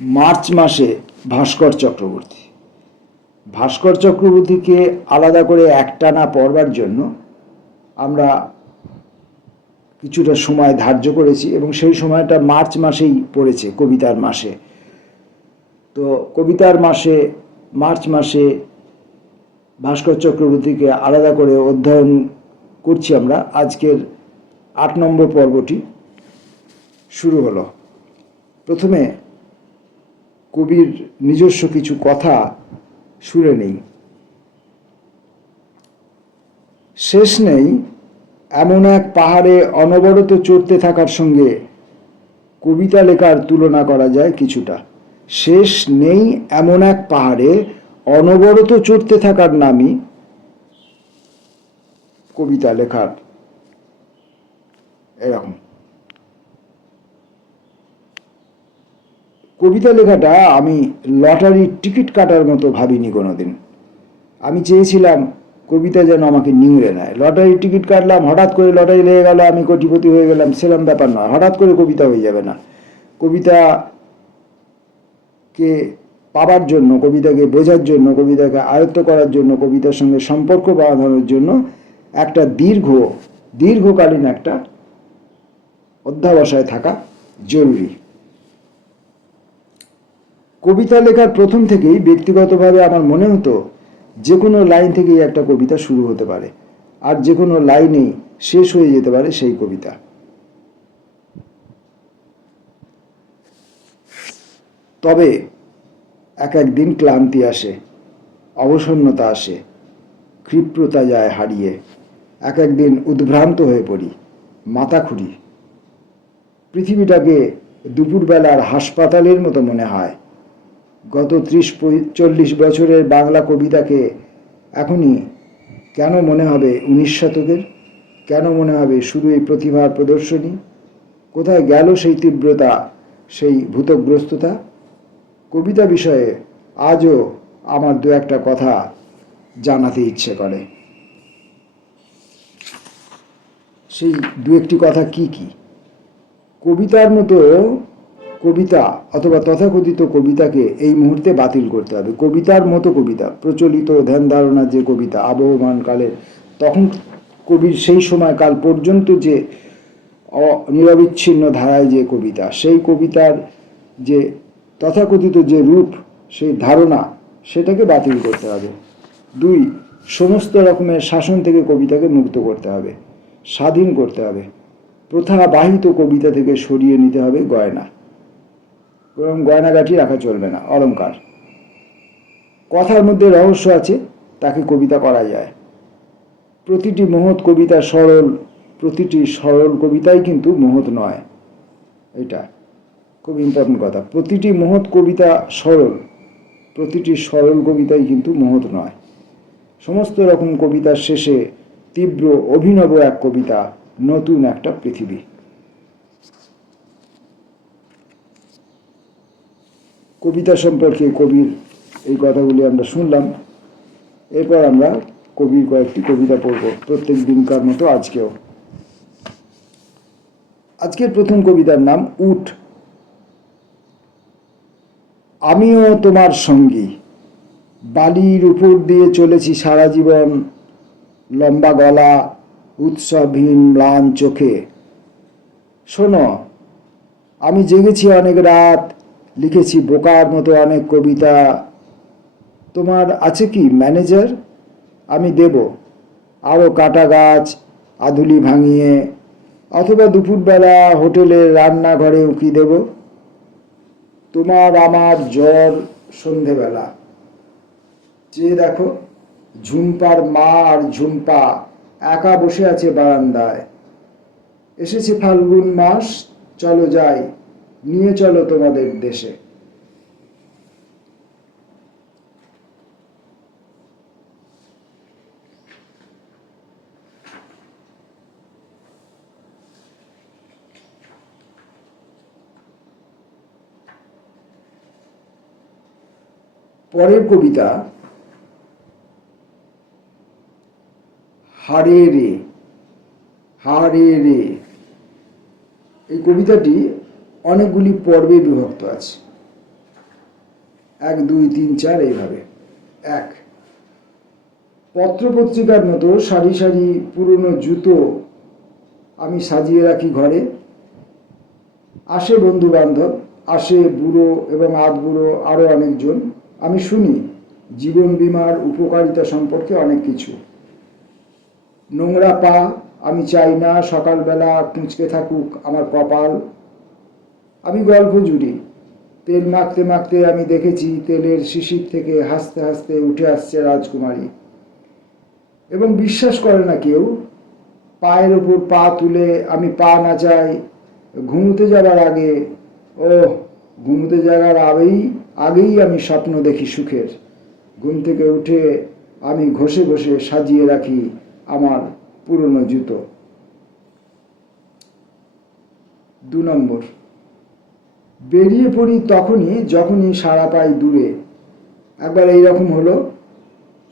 March মাসে ভাস্কর চক্রবর্তী। ভাস্কর চক্রবর্তীকে আলাদা করে একটানা পড়বার জন্য আমরা কিছুটা সময় ধার্য করেছি এবং সেই সময়টা মার্চ মাসেই পড়েছে, কবিতার মাসে। তো কবিতার মাসে মার্চ মাসে ভাস্কর চক্রবর্তীকে আলাদা করে অধ্যয়ন করছি আমরা। আজকের ৮ নম্বর পর্বটি শুরু হলো। প্রথমে কবির নিজস্ব কিছু কথা শুনে নেই। শেষ নেই এমন এক পাহাড়ে অনবরত চড়তে থাকার সঙ্গে কবিতা লেখার তুলনা করা যায় কিছুটা। শেষ নেই এমন এক পাহাড়ে অনবরত চড়তে থাকার নামই কবিতা লেখার। এরকম কবিতা লেখাটা আমি লটারির টিকিট কাটার মতো ভাবিনি কোনোদিন। আমি চেয়েছিলাম কবিতা যেন আমাকে নিংড়ে নেয়। লটারির টিকিট কাটলাম, হঠাৎ করে লটারি লেগে গেল, আমি কোটিপতি হয়ে গেলাম, সেরকম ব্যাপার নয়। হঠাৎ করে কবিতা হয়ে যাবে না। কবিতাকে পাবার জন্য, কবিতাকে বোঝার জন্য, কবিতাকে আয়ত্ত করার জন্য, কবিতার সঙ্গে সম্পর্ক বাঁধানোর জন্য একটা দীর্ঘকালীন একটা অধ্যাবসায় থাকা জরুরি। কবিতা লেখার প্রথম থেকেই ব্যক্তিগতভাবে আমার মনে হতো যে কোনো লাইন থেকেই একটা কবিতা শুরু হতে পারে, আর যে কোনো লাইনেই শেষ হয়ে যেতে পারে সেই কবিতা। তবে একদিন ক্লান্তি আসে, অবসন্নতা আসে, ক্ষিপ্রতা যায় হারিয়ে। একদিন উদ্ভ্রান্ত হয়ে পড়ি, মাথা খুঁড়ি। পৃথিবীটাকে দুপুরবেলার হাসপাতালের মতো মনে হয়। গত 30-40 বছরের বাংলা কবিতাকে এখনই কেন মনে হবে 19 শতকের? কেন মনে হবে শুধু এই প্রতিভার প্রদর্শনী? কোথায় গেল সেই তীব্রতা, সেই ভূতগ্রস্ততা? কবিতা বিষয়ে আজও আমার দু একটা কথা জানাতে ইচ্ছে করে। সেই দু একটি কথা কি কি? কবিতার মতো কবিতা অথবা তথাকথিত কবিতাকে এই মুহূর্তে বাতিল করতে হবে। কবিতার মতো কবিতা, প্রচলিত ধ্যান ধারণার যে কবিতা, আবহমান কালের, তখন কবির সেই সময়কাল পর্যন্ত যে নিরবিচ্ছিন্ন ধারায় যে কবিতা, সেই কবিতার যে তথাকথিত যে রূপ, সেই ধারণা, সেটাকে বাতিল করতে হবে। 2, সমস্ত রকমের শাসন থেকে কবিতাকে মুক্ত করতে হবে, স্বাধীন করতে হবে। প্রথাবাহিত কবিতা থেকে সরিয়ে নিতে হবে গয়না, এবং গয়নাগাটি রাখা চলবে না, অলংকার। কথার মধ্যে রহস্য আছে, তাকে কবিতা করা যায়। প্রতিটি মহৎ কবিতা সরল, প্রতিটি সরল কবিতাই কিন্তু মহৎ নয়। এটা খুব ইম্পর্টেন্ট কথা। প্রতিটি মহৎ কবিতা সরল, প্রতিটি সরল কবিতাই কিন্তু মহৎ নয়। সমস্ত রকম কবিতার শেষে তীব্র অভিনব এক কবিতা, নতুন একটা পৃথিবী। কবিতা সম্পর্কে কবির এই কথাগুলি আমরা শুনলাম। এরপর আমরা কবির কয়েকটি কবিতা পড়ব, প্রত্যেক দিনকার মতো আজকেও। আজকের প্রথম কবিতার নাম উঠ। আমিও তোমার সঙ্গী, বালির উপর দিয়ে চলেছি সারা জীবন, লম্বা গলা, উৎসবহীন ম্লান চোখে। শোনো, আমি জেগেছি অনেক রাত, লিখেছি বোকার মতো অনেক কবিতা। তোমার আছে কি ম্যানেজার? আমি দেব আরও কাটা গাছ আধুলি ভাঙিয়ে, অথবা দুপুরবেলা হোটেলের রান্নাঘরে উকি দেব। তোমার আমার জ্বর সন্ধেবেলা, চেয়ে দেখো ঝুম্পার মা আর ঝুম্পা একা বসে আছে বারান্দায়। এসেছে ফাল্গুন মাস, চলো যাই, নিয়ে চলো তোমাদের দেশে। পরের কবিতা হারে রে। হারে রে, এই কবিতাটি অনেকগুলি পর্বে বিভক্ত আছে। 1 2 3 4 এইভাবে। 1, পত্রপত্রিকার মতো সারি সারি পুরনো জুতো আমি সাজিয়ে রাখি ঘরে। আসে বন্ধু বান্ধব, আসে বুড়ো এবং বুড়ো আরও অনেকজন। আমি শুনি জীবন বীমার উপকারিতা সম্পর্কে অনেক কিছু। নোংরা পা আমি চাই না সকালবেলা কুঁচকে থাকুক আমার কপাল। আমি গল্প জুড়ি, তেল মাখতে মাখতে আমি দেখেছি তেলের শিশির থেকে হাসতে হাসতে উঠে আসছে রাজকুমারী। এবং বিশ্বাস করে না কেউ, পায়ের ওপর পা তুলে আমি পা নাচাই ঘুমোতে যাবার আগে। ও, ঘুমোতে যাওয়ার আগেই আমি স্বপ্ন দেখি সুখের। ঘুম থেকে উঠে আমি ঘষে ঘষে সাজিয়ে রাখি আমার পুরনো জুতো। 2 নম্বর, বেরিয়ে পড়ি যখনই সাড়া পাই দূরে। একবার এইরকম হলো,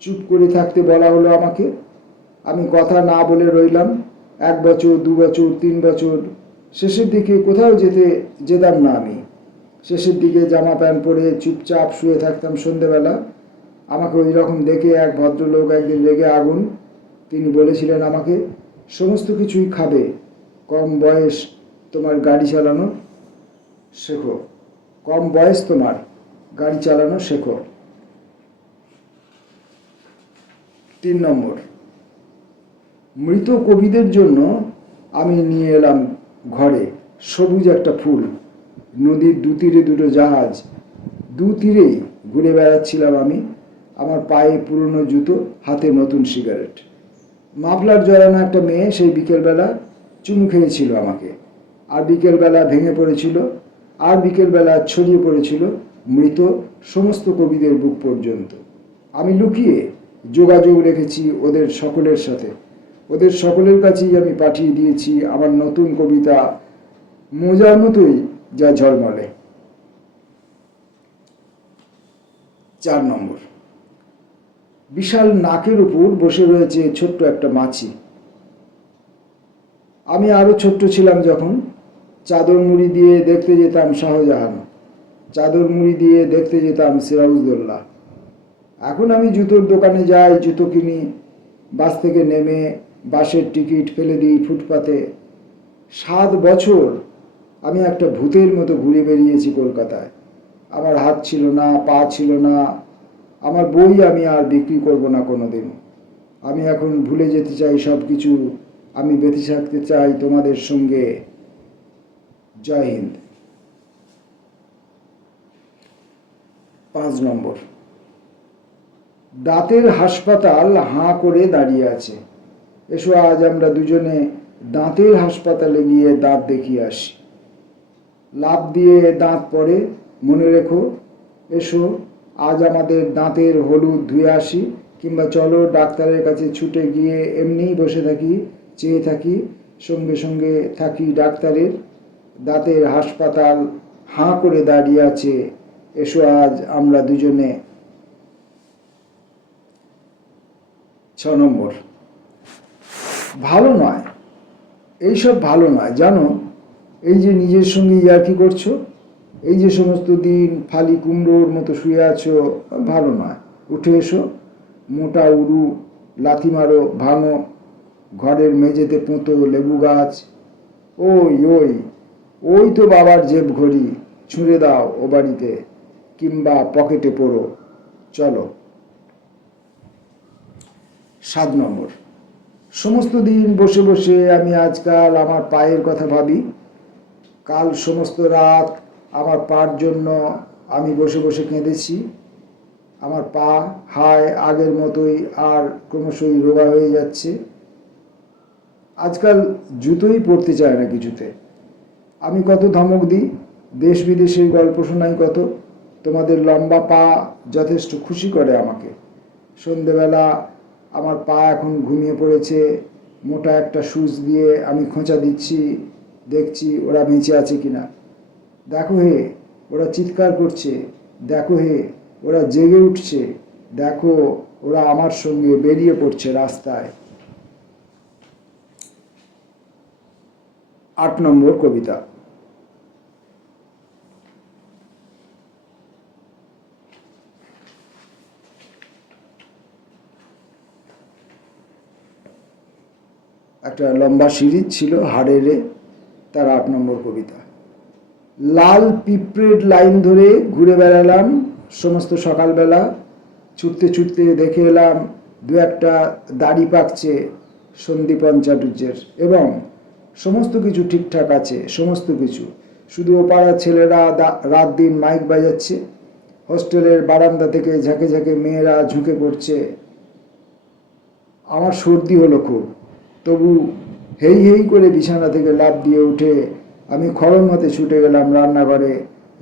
চুপ করে থাকতে বলা হলো আমাকে। আমি কথা না বলে রইলাম। 1 বছর 2 বছর 3 বছর। শেষের দিকে কোথাও যেতাম না আমি। শেষের দিকে জামা প্যান্ট পরে চুপচাপ শুয়ে থাকতাম সন্ধেবেলা। আমাকে ওই রকম দেখে এক ভদ্রলোক একদিন রেগে আগুন। তিনি বলেছিলেন আমাকে, সমস্ত কিছুই খাবে, কম বয়স তোমার গাড়ি চালানো শেখো। কম বয়স তোমার, গাড়ি চালানো শেখো। 3 নম্বর, মৃত কবিদের জন্য আমি নিয়ে এলাম ঘরে সবুজ একটা ফুল। নদীর 2 তীরে 2টো জাহাজ, 2 তীরেই ঘুরে বেড়াচ্ছিলাম আমি। আমার পায়ে পুরনো জুতো, হাতে নতুন সিগারেট। মাফলার জড়ানো একটা মেয়ে সেই বিকেলবেলা চুমু খেয়েছিল আমাকে। আর বিকেলবেলা ভেঙে পড়েছিল, আর বিকেলবেলা ছড়িয়ে পড়েছিল মৃত সমস্ত কবিদের বুক পর্যন্ত। আমি লুকিয়ে যোগাযোগ রেখেছি ওদের সকলের সাথে। ওদের সকলের কাছেই আমি পাঠিয়ে দিয়েছি আমার নতুন কবিতা, মোজার মতোই যা ঝলমলে। 4 নম্বর, বিশাল নাকের উপর বসে রয়েছে ছোট্ট একটা মাছি। আমি আরো ছোট্ট ছিলাম যখন, চাদর মুড়ি দিয়ে দেখতে যেতাম শাহজাহান, চাদর মুড়ি দিয়ে দেখতে যেতাম সিরাজউদ্দৌলা। এখন আমি জুতোর দোকানে যাই, জুতো কিনি, বাস থেকে নেমে বাসের টিকিট ফেলে দিই ফুটপাতে। 7 বছর আমি একটা ভূতের মতো ঘুরে বেরিয়েছি কলকাতায়। আমার হাত ছিল না, পা ছিল না। আমার বই আমি আর বিক্রি করব না কোনোদিন। আমি এখন ভুলে যেতে চাই সব কিছু। আমি বেঁচে থাকতে চাই তোমাদের সঙ্গে। জয় হিন্দ। 5 নম্বর, দাঁতের হাসপাতাল হাঁ করে দাঁড়িয়ে আছে। এসো আজ আমরা দুজনে দাঁতের হাসপাতালে গিয়ে দাঁত দেখিয়ে আসি। লাফ দিয়ে দাঁত পড়ে, মনে রেখো। এসো আজ আমাদের দাঁতের হলুদ ধুয়ে আসি। কিংবা চলো ডাক্তারের কাছে ছুটে গিয়ে এমনিই বসে থাকি, চেয়ে থাকি, সঙ্গে সঙ্গে থাকি ডাক্তারের। দাঁতের হাসপাতাল হাঁ করে দাঁড়িয়ে আছে। এসো আজ আমরা দুজনে। 6 নম্বর, ভালো নয়, এইসব ভালো নয় জানো। এই যে নিজের সঙ্গে ইয়ার্কি করছো, এই যে সমস্ত দিন ফালি কুমড়োর মতো শুয়ে আছো, ভালো নয়। উঠে এসো, মোটা উরু লাথি মারো, ভাঙো। ঘরের মেঝেতে পোঁতো লেবু গাছ। ওই ওই ওই তো বাবার জেব ঘড়ি, ছুঁড়ে দাও ও বাড়িতে, কিংবা পকেটে পড়ো। চলো। 7 নম্বর, সমস্ত দিন বসে বসে আমি আজকাল আমার পায়ের কথা ভাবি। কাল সমস্ত রাত আমার পার জন্য আমি বসে বসে কেঁদেছি। আমার পা হায় আগের মতোই আর ক্রমশই রোগা হয়ে যাচ্ছে। আজকাল জুতোই পরতে চায় না কিছুতে। আমি কত ধমক দিই, দেশ বিদেশের গল্প শোনাই কত। তোমাদের লম্বা পা যথেষ্ট খুশি করে আমাকে। সন্ধেবেলা আমার পা এখন ঘুমিয়ে পড়েছে। মোটা একটা সুচ দিয়ে আমি খোঁচা দিচ্ছি, দেখছি ওরা বেঁচে আছে কিনা। দেখো হে, ওরা চিৎকার করছে। দেখো হে, ওরা জেগে উঠছে। দেখো, ওরা আমার সঙ্গে বেরিয়ে পড়ছে রাস্তায়। 8 নম্বর কবিতা। একটা লম্বা সিরিজ ছিল হাড়েরে, তার 8 নম্বর কবিতা। লাল পিঁপড়ের লাইন ধরে ঘুরে বেড়ালাম সমস্ত সকালবেলা, ছুটতে ছুটতে দেখে এলাম দু একটা দাড়ি পাকছে সন্দীপন চাটুর্যের, এবং সমস্ত কিছু ঠিকঠাক আছে, সমস্ত কিছু। শুধু ও পাড়ার ছেলেরা রাত দিন মাইক বাজাচ্ছে, হোস্টেলের বারান্দা থেকে ঝাঁকে ঝাঁকে মেয়েরা ঝুঁকে পড়ছে। আমার সর্দি হলো খুব, তবু হেই হেই করে বিছানা থেকে লাফ দিয়ে উঠে আমি খড়মতে ছুটে গেলাম রান্নাঘরে।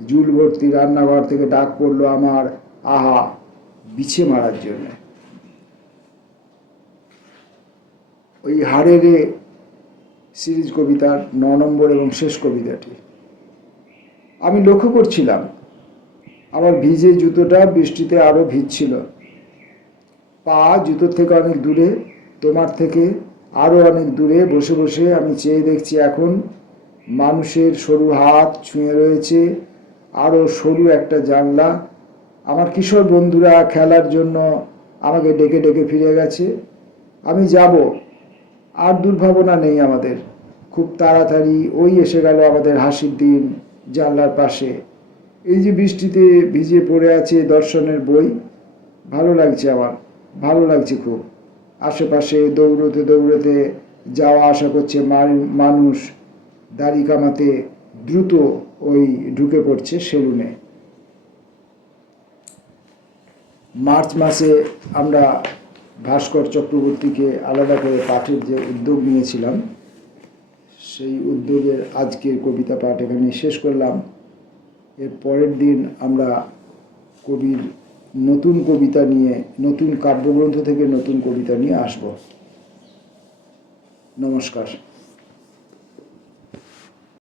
জুল ভর্তি রান্নাঘর থেকে ডাক পড়লো আমার, আহা, বিছে মারার জন্য। ওই হাড়েরে সিরিজ কবিতার 9 নম্বর এবং শেষ কবিতাটি। আমি লক্ষ্য করছিলাম আমার ভিজে জুতোটা বৃষ্টিতে আরও ভিজছিল। পা জুতোর থেকে অনেক দূরে, তোমার থেকে আরও অনেক দূরে বসে বসে আমি চেয়ে দেখছি এখন মানুষের সরু হাত ছুঁয়ে রয়েছে আরও সরু একটা জানলা। আমার কিশোর বন্ধুরা খেলার জন্য আমাকে ডেকে ডেকে ফিরে গেছে। আমি যাব, আর দুর্ভাবনা নেই আমাদের। খুব তাড়াতাড়ি ওই এসে গেল আমাদের হাসির দিন জানলার পাশে। এই যে বৃষ্টিতে ভিজে পড়ে আছে দর্শনের বই, ভালো লাগছে আমার, ভালো লাগছে খুব। আশেপাশে দৌড়তে দৌড়তে যাওয়া আসা করছে মানুষ, দাড়ি কামাতে দ্রুত ওই ঢুকে পড়ছে সেলুনে। মার্চ মাসে আমরা ভাস্কর চক্রবর্তীকে আলাদা করে পাঠের যে উদ্যোগ নিয়েছিলাম, সেই উদ্যোগের আজকের কবিতা পাঠ এখানে শেষ করলাম। এর পরের দিন আমরা কবির নতুন কবিতা নিয়ে, নতুন কাব্যগ্রন্থ থেকে নতুন কবিতা নিয়ে আসব। নমস্কার।